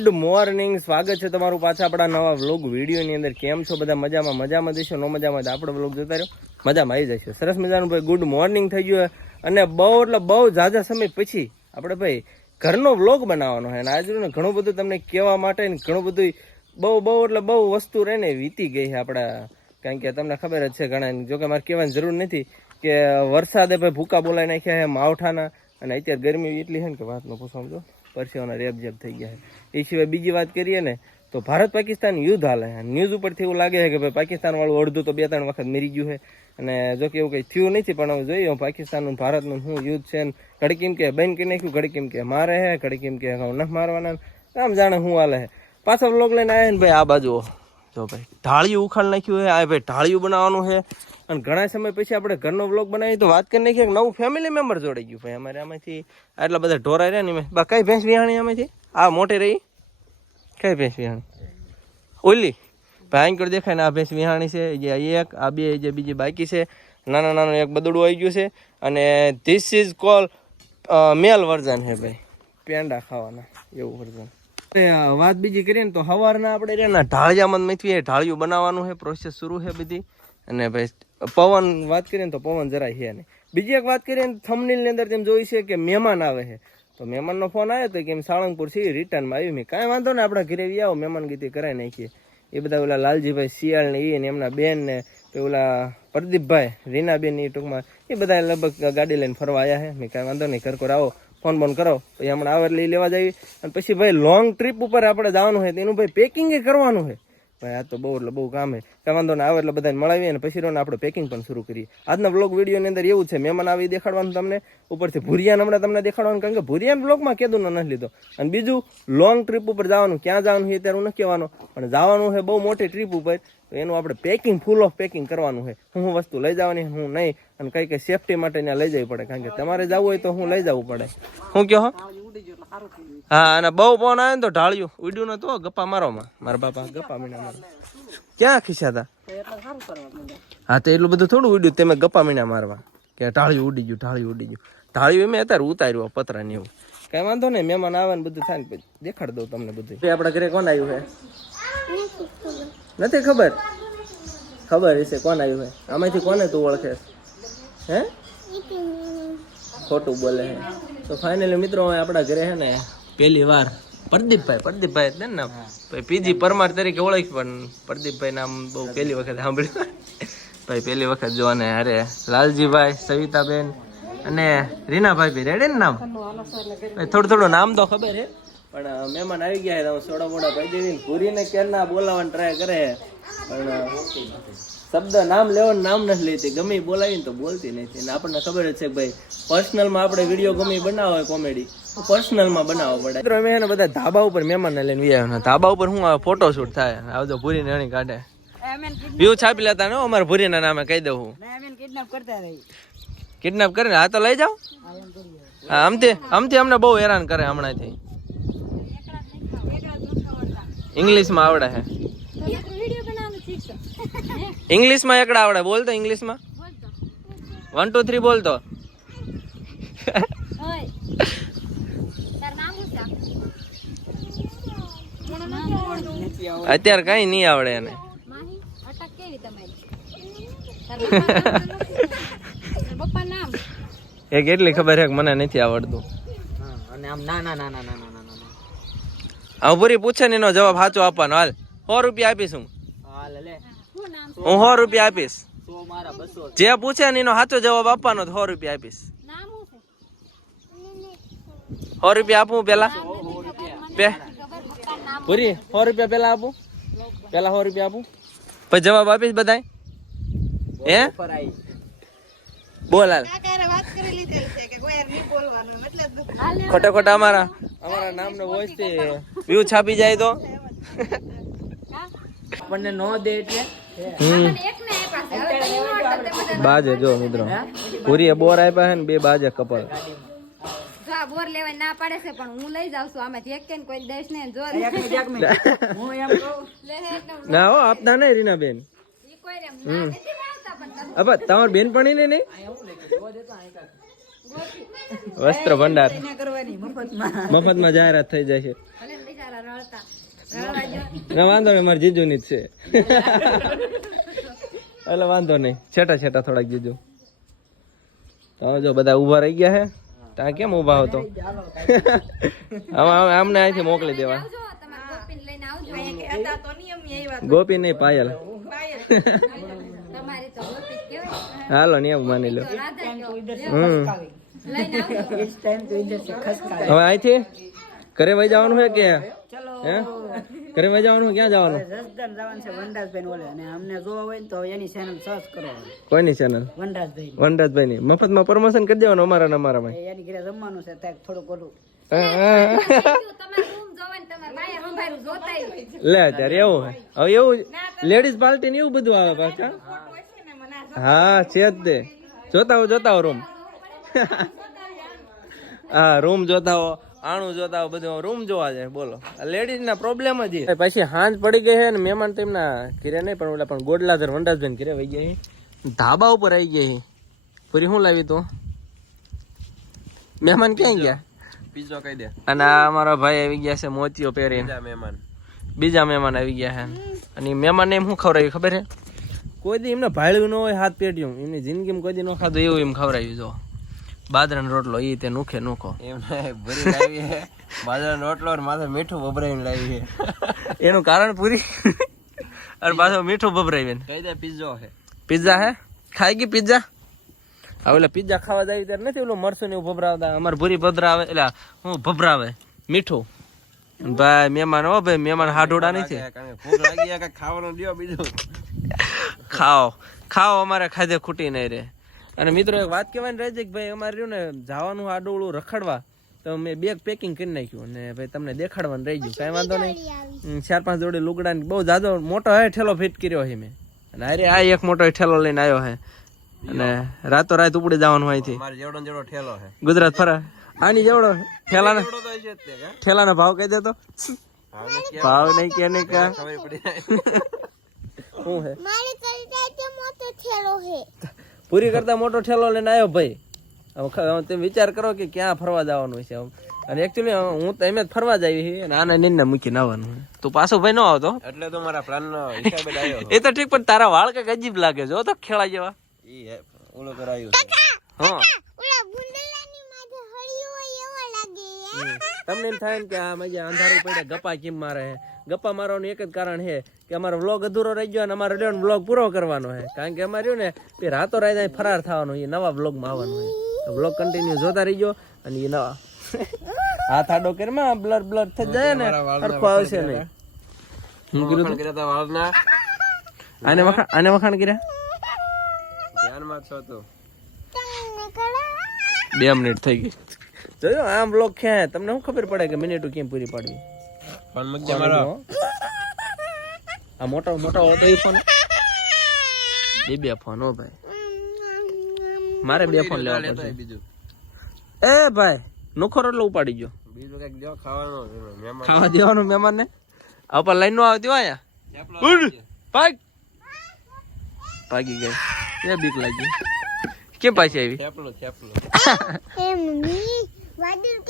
Good morning સ્વાગત છે તમારું પાછા આપણા નવા વ્લોગ વિડીયોની અંદર. કેમ છો બધા? મજામાં? મજામાં જશો નો મજામાં આપણો વ્લોગ જોતા રહ્યો મજામાં આવી જશે. સરસ મજાનું ભાઈ ગુડ મોર્નિંગ થઈ ગયું અને બહુ, એટલે બહુ ઝાઝા સમય પછી આપણે ભાઈ ઘરનો વ્લોગ બનાવવાનો છે અને આજે ઘણું બધું તમને કહેવા માટે ને ઘણું બધું બહુ બહુ, એટલે બહુ વસ્તુ રહીને વીતી ગઈ છે આપણા. કારણ કે તમને ખબર જ છે ઘણા. જોકે મારે કહેવાની જરૂર નથી કે વરસાદે ભાઈ ભૂકા બોલાવી નાખ્યા છે માવઠાના. અને અત્યારે ગરમી એટલી છે ને કે વાત ન પૂછો સમજો. પરસેવાના રેબ થઈ ગયા છે. એ સિવાય બીજી વાત કરીએ ને, તો ભારત પાકિસ્તાન યુદ્ધ હાલે ન્યૂઝ ઉપરથી એવું લાગે છે કે ભાઈ પાકિસ્તાન વાળું અડધું તો બે ત્રણ વખત મરી ગયું છે. અને જો કે એવું કંઈ થયું નથી, પણ હવે જોઈએ પાકિસ્તાનનું ભારતનું શું યુદ્ધ છે ને ઘડી કેમ કે બેન કે નાખ્યું ઘડી કેમ કે મારે છે ઘડી કેમ કે ન મારવાના આમ જાણે શું હાલે છે. પાછા લોક લઈને આવ્યા ને ભાઈ આ બાજુ જો ભાઈ, ઢાળિયું ઉખાડ નાખ્યું છે, આ ભાઈ ઢાળિયું બનાવવાનું છે. અને ઘણા સમય પછી આપણે ઘરનો વ્લોગ બનાવી તો વાત કરી નાખીએ નવું ફેમિલી મેમ્બર જોડાઈ ગયું ભાઈ. અમારે આમાંથી આટલા બધા ઢોરા રહ્યા ને બા, કઈ ભેંસ વિહાણી આમાંથી? આ મોટી રહી? કઈ ભેંસ વિહાણી? ઓલી, ભાઈ દેખાય ને આ ભેંસ વિહાણી છે જે એક, આ બે જે બીજી બાકી છે. નાના નાનું એક બદડું આવી ગયું છે. અને this is call mail version છે ભાઈ. પેંડા ખાવાના, એવું વર્ઝન વાત બીજી કરીએ ને તો સવારના આપણે રે ને ઢાળિયામાં મેથવી ઢાળિયું બનાવવાનું છે પ્રોસેસ શરૂ છે બધી. અને ભાઈ પવન વાત કરીએ ને તો પવન જરાય છે નહીં. બીજી એક વાત કરીએ ને થમનીલની અંદર તેમ જોઈ છે કે મહેમાન આવે છે. તો મહેમાનનો ફોન આવ્યો તો કેમ સાળંગપુર છે રિટર્નમાં આવ્યું મેં. કાંઈ વાંધો ને આપણા ઘરે આવો મહેમાન ગીતી કરાવી નાખીએ. એ બધા ઓલા લાલજીભાઈ શિયાળ ને એ ને એમના બેન ને તો ઓલા પ્રદીપભાઈ, રીનાબેન એ ટૂંકમાં, એ બધા લગભગ ગાડી લઈને ફરવા આવ્યા છે. મેં કાંઈ વાંધો નહીં ઘર કોર આવો ફોન બોન કરો. પછી હમણાં આવે એટલે લેવા જઈએ. અને પછી ભાઈ લોંગ ટ્રીપ ઉપર આપણે જવાનું છે એનું ભાઈ પેકિંગ કરવાનું છે. ભાઈ, આ તો બહુ એટલે બહુ કામ છે કાંઈ વાંધો ને આવે એટલે બધાને મળાવીએ અને પછી રોને આપણે પેકિંગ પણ શરૂ કરીએ. આજના બ્લોગ વિડીયોની અંદર એવું છે, મહેમાન આવી દેખાડવાનું તમને, ઉપરથી ભૂરિયાને હમણાં તમને દેખાડવાનું, કારણ કે ભૂરિયાના બ્લોગમાં કીધું નથી લીધો. અને બીજું લોંગ ટ્રીપ ઉપર જવાનું, ક્યાં જવાનું છે ત્યારે હું નથી કહેવાનું, પણ જવાનું છે બહુ મોટી ટ્રીપ ઉપર. તો એનું આપણે પેકિંગ ફૂલ ઓફ પેકિંગ કરવાનું છે. હું હું વસ્તુ લઈ જવાની, હું નહીં, અને કઈ કઈ સેફટી માટે ત્યાં લઈ જવી પડે. કારણ કે તમારે જવું હોય તો હું લઈ જવું પડે. શું કહો હા? અને બહુ ફોન આવે ને તો ઢાળ્યું. ઉડ્યું ને તો ગપ્પા મારોમાં મારા બાપા ગપ્પા મીણા મારો. ક્યાં ખીસ્યા હતા હા, તો એટલું બધું થોડું ઉડ્યું, તમે ગપ્પા મીણા મારવા. કે ઢાળ્યું ઉડી ગયું, ઢાળ્યું ઉડી ગયું. ઢાળ્યું એમ અત્યારે ઉતાર્યું પતરા ને એવું. કઈ વાંધો નહીં, મહેમાન આવે ને બધું થાય ને દેખાડ દઉં તમને બધું આપણા ઘરે કોણ આવ્યું છે? નથી ખબર? ખબર હશે કોણ આવ્યું છે આમાંથી કોને તું ઓળખે? હે? ખોટું બોલે હે. તો ફાઇનલી મિત્રો આપણા ઘરે હે ને પહેલી વાર પ્રદીપભાઈ પ્રદીપભાઈ જ ને ભાઈ પીજી પરમાર તરીકે ઓળખ પણ પ્રદીપભાઈ નામ બહુ પહેલી વખત સાંભળ્યું. ભાઈ પહેલી વખત જો ને અરે લાલજીભાઈ સવિતાબેન અને રીનાભાઈ બી રેડે ને નામ? થોડું થોડું નામ તો ખબર છે પણ મહેમાન આવી ગયા તો સોડા મોડા ભાઈ દેવી પૂરીને ક્યારના બોલાવવાની ટ્રાય કરે પણ શબ્દ નામ લેવાનું નામ નથી લેતી. ગમે બોલાવી બોલાવીને તો બોલતી નથી. અને આપણને ખબર જ છે કે ભાઈ પર્સનલમાં આપણે વીડિયો ગમે બનાવો હોય કોમેડી તો પર્સનલમાં બનાવવો પડે. મિત્રો અમે એને બધા ધાબા ઉપર મહેમાનને લઈને વ્યાયા ધાબા ઉપર હું ફોટો શૂટ થાય? આવજો ભૂરી નણી કાઢે. વ્યૂ છાપી લેતા ને અમારા ભૂરીના નામે કહી દઉં હું. કિડનેપ કરીને હા તો લઈ જાઓ? હા આમથી આમથી અમને બહુ હેરાન કરે હમણાંથી. ઇંગ્લિશમાં આવડે છે ઇંગ્લિશમાં એકડા આવડે? બોલ તો ઇંગ્લિશમાં. વન ટુ થ્રી બોલતો અત્યારે કઈ નહીં આવડે એને. એ કેટલી ખબર છે મને નથી આવડતું? અને આમ ના ના ના ના ના. હવે પૂરી પૂછે ને એનો જવાબ સાચો આપવાનો. હાલ સો રૂપિયા આપીશ હું. હા સો રૂપિયા આપીશ. જે પૂછે ને એનો સાચો જવાબ આપવાનો તો સો રૂપિયા આપીશ. સો રૂપિયા આપું પેલા? બે પૂરી સો રૂપિયા પેલા આપું? પેલા સો રૂપિયા આપું? પછી જવાબ આપીશ બધાય? હે? બોલ હાલ. ખોટા ખોટા અમારા. અમારા નામનો વોઇસ છે. વ્યૂ છાપી જાય તો. આપણને નો દે એટલે. બાજે જો મિત્રો. પૂરી બોર આપ્યા છે ને બે બાજે કપલ. જો બોર લેવા ના પાડે છે પણ હું લઈ જાઉં છું. આમાંથી એક કે કોઈ દેશ ને જો લે એક મિનિટ એક મિનિટ. હું એમ કહું. હે એટલે હું- ના હો આપતા નહીં રીના બેન કોઈ અબા તમાર બેન પણ ને નહીં? વસ્ત્ર ભંડાર. મફતમાં મફતમાં મફતમાં જાહેરાત થઈ જાય છે ને વાંધો નહીં મારે જીજુ ની જ છે. એટલે વાંધો નહીં. છેટા છેટા થોડાક જીજુ. તમે જો બધા ઊભા રહી ગયા હે. ત્યાં કેમ ઊભા હતો? હવે હવે આમને અહીંથી મોકલી દેવા. આવજો. તમારે ગોપીને લઈને આવજો ગોપી નહીં પાયલ. હાલો ને એવું માની લો. હમ. હવે અહીંથી? ઘરે વહી જવાનું છે કે? હે? ઘરે વહી જવાનું ક્યાં જવાનું? રસદાન જવાનું છે વનરાજભાઈ ઓલે. અને અમને જોવા હોય ને તો એની ચેનલ સર્ચ કરો કોઈની ચેનલ વનરાજભાઈ વનરાજભાઈ ની મફતમાં પ્રમોશન કરી દેવાનું અમારા ને અમારામાં એની ઘરે જમવાનું છે ત્યાં થોડું ઓલું. લે ત્યારે એવું હવે એવું લેડીઝ પાર્ટી ને એવું બધું આવે પાછા. હા છે જ તે. જોતા હો જોતા હો રૂમ. હા રૂમ જોતા હો આણું જોતા હો બધું રૂમ જોવા જાય બોલો. લેડીઝ ના પ્રોબ્લેમ જ. પછી હાંજ પડી ગઈ છે ને મહેમાન તો એમના ઘરે નહીં પણ ઓલા પણ ગોડલાધર વનરાજભાઈ ઘરે વહી ગયા ધાબા ઉપર આવી ગયા. પૂરી શું લાવી તું? મહેમાન ક્યાં ગયા? પીઝો કહી દે. અને આ અમારા ભાઈ આવી ગયા છે મોતીઓ પહેરીને. બીજા મહેમાન. બીજા મહેમાન આવી ગયા છે. અને મહેમાન મહેમાનને એમ શું ખવડાવ્યું ખબર છે? કોઈ દી એમને ભાળ્યું ન હોય હાથ પેટ્યું એમની જિંદગીમાં કોઈ દી ન ખાધું. એવું એમ ખવડાવ્યું જો. બાજરાનો રોટલો ઈ તે નુખે નુખો. એમને ભરી લાવી હે બાજરાનો રોટલો અને માથે મીઠું ભભરાઈને લાવી એનું કારણ પૂરી? અને પાછો મીઠું ભભરાવીને કહી દે પીઝો હે? પીઝા હે? ખાઈ ગઈ પીઝા હવે એટલે પીઝા ખાવા જાય ત્યારે નથી ઓલું મરસું ને એવું ભભરાવતા? અમારે ભૂરી ભભરાવે એટલે હું ભભરાવે? મીઠું. ભાઈ મહેમાન હો ભાઈ મહેમાન હાડોડા નહીં છે કે ભૂખ લાગી કઈ ખાવાનું દિયો બીજું. ખાઓ. ખાઓ અમારે ખાધે ખૂટી નહીં રે અને મિત્રો એક વાત કહેવાની રહે છે કે ભાઈ અમારે રહ્યું ને જવાનું આડોળું રખડવા તો મેં બેગ પેકિંગ કરી નાખ્યું અને ભાઈ તમને દેખાડવાનું રહી ગયું. કાંઈ વાંધો નહીં. ચાર પાંચ જોડી લુગડા બહુ જાજો મોટો હે ઠેલો ફિટ કર્યો છે મેં. અને અરે આ એક મોટો ઠેલો લઈને આવ્યો હે. અને રાતો રાત ઉપડી જવાનું હોયથી જેવડો જેવડો ઠેલો હે. ગુજરાત ફરા. આની જેવડો ઠેલાના ઠેલાનો ભાવ કહી દેતો ભાવ નહીં કે નહીં કા? શું હે? મારે કરતા તો મોટો ઠેલો હે. પૂરી કરતા મોટો ઠેલો લઈને આવ્યો ભાઈ. હવે તમે વિચાર કરો કે ક્યાં ફરવા જવાનું છે. અને એકચ્યુઅલી હું તો એમ જ ફરવા જ આવી અને આને નીંદને મૂકીને આવવાનું. તું પાછો ભાઈ ન આવતો? એટલે તો મારા પ્લાન નો હિસાબે આવ્યો એ તો ઠીક પણ તારા વાળ કંઈક અજીબ લાગે જો તો ખેડા જેવા. ઈ હે ઓલો કરાયો હા. ઓલા ગુંડલાની માથે હળિયો એવો લાગે તમને એમ થાય કે આ મજા અંધારું પડે ગપા કેમ મારે ગપ્પા મારવાનું એક જ કારણ છે કે અમારો વ્લોગ અધૂરો રહી ગયો અને અમારે રહ્યો વ્લોગ પૂરો કરવાનો છે. કારણ કે અમારે ને એ રાતો રાત ફરાર થવાનું એ નવા વ્લોગમાં આવવાનું છે. વ્લોગ કન્ટિન્યુ જોતા રહીજો અને એ નવા. હાથ આડો કરીમાં બ્લર બ્લર થઈ જાય ને. સરખું આવશે નહીં. હું કીધું કર્યા વાળના. આને વખાણ આને વખાણ કર્યા? ધ્યાનમાં છો તો. બે મિનિટ થઈ ગઈ. જોયો આમ બ્લોક ક્યાં તમને શું ખબર પડે કે મિનિટો કેમ પૂરી પાડવી? ફોન મૂકજે મારો આ મોટો મોટો હતો એ ફોન બે બે ફોન હો ભાઈ. મારે બે ફોન લેવા પડશે. બીજું એ ભાઈ નોખો રોટલો ઉપાડી ગયો. બીજું કંઈક લ્યો ખાવાનું મહેમાન. ખાવા દેવાનું મહેમાન ને આ પર લાઈન નો આવતી હોય અહીંયા? પાક ભાગ! ભાગી ગઈ એ બીક લાગી કેમ પાછી આવી? થેપલો થેપલો એ મમ્મી વાદળ